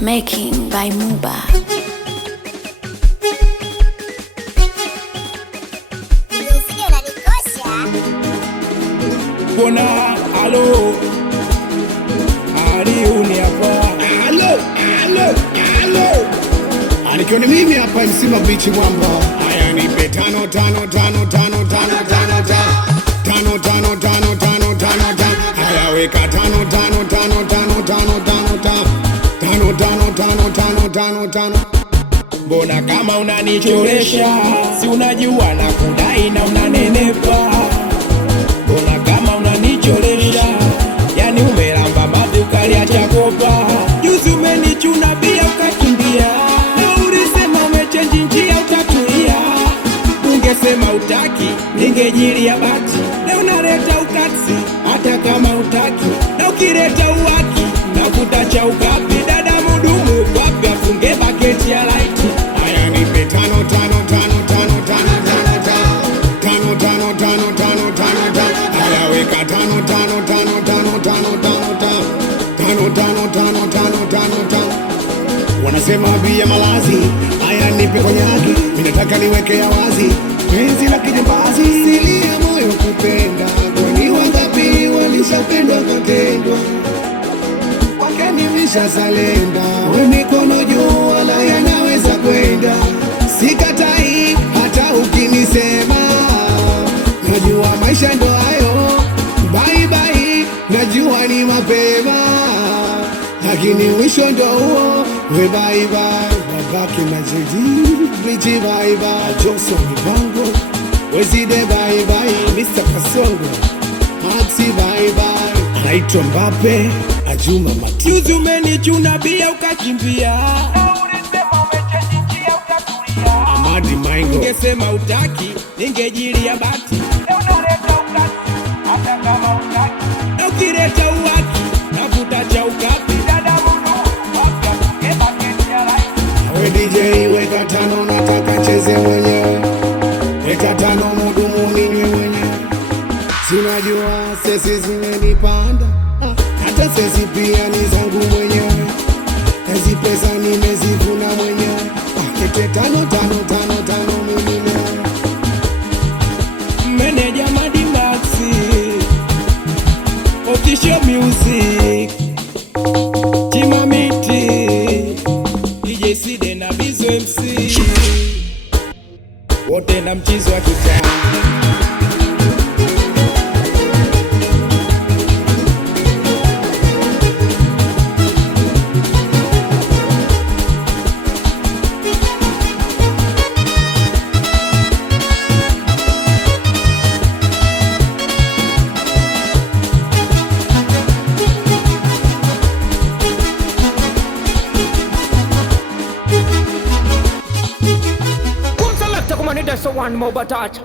Making by Muba. Bona, alo, aliuni hapa. Alo. Anikioni mimi hapa msima bichi mwamba. Haya nipe tano. Haya weka tano. Mbona kama unanichoresha, si unajua na kudai na unanenepa. Mbona kama unanichoresha, yani umelamba mavi ukaliacha kopa. Juzi umenichuna bia ukakimbia, na ulisema umechange njia utatulia. Ungesema utaki, ningejilia bati. Leo unaleta ukatsi, hata kama utaki. Na ukileta uwaki, na kutacha ukapi. Dada mudumu kwapi, afunge baketi ya light. Haya nipe tano. Haya weka tano. Wanasema bia malazi, haya nipe konyaki. Minataka niweke ya wazi, penzi la kijambazi. Sili ya moyo kupenda, kwani wangapi walishapendwa katendwa. Wakenimisha salenda, we mikono juu wala yanaweza kwenda. Sikatai hata ukinisema, najua maisha ndo hayo. Bye, najua ni mapema, lakini mwisho ndo huo. We bye, wabaki na jiji Blichi bye, Johnson Mibango Wezide bye, Mr. Kasongo Maxi bye, anaitwa Mbappe Ajuma Mati. Juzi umenichuna bia ukakimbia, Amadi Maingo. Ungesema utaki, ningejilia bati. Na ukileta uwaki, na kutacha ukapi. We DJ weka tano, nataka cheze mwenyewe. Weka tano mudumu ninywe mwenyewe. Sinajua sesi zimenipanda, hata sesi pia ni zangu mwenyewe. Hizi pesa nimezivuna mwenyewe. Weke tano mimi mwenyewe. Meneja Madi Maxi, Official Music, Timamiti, DJ Side na Bizo MC, wote na mchizo wa kitaa. One more touch.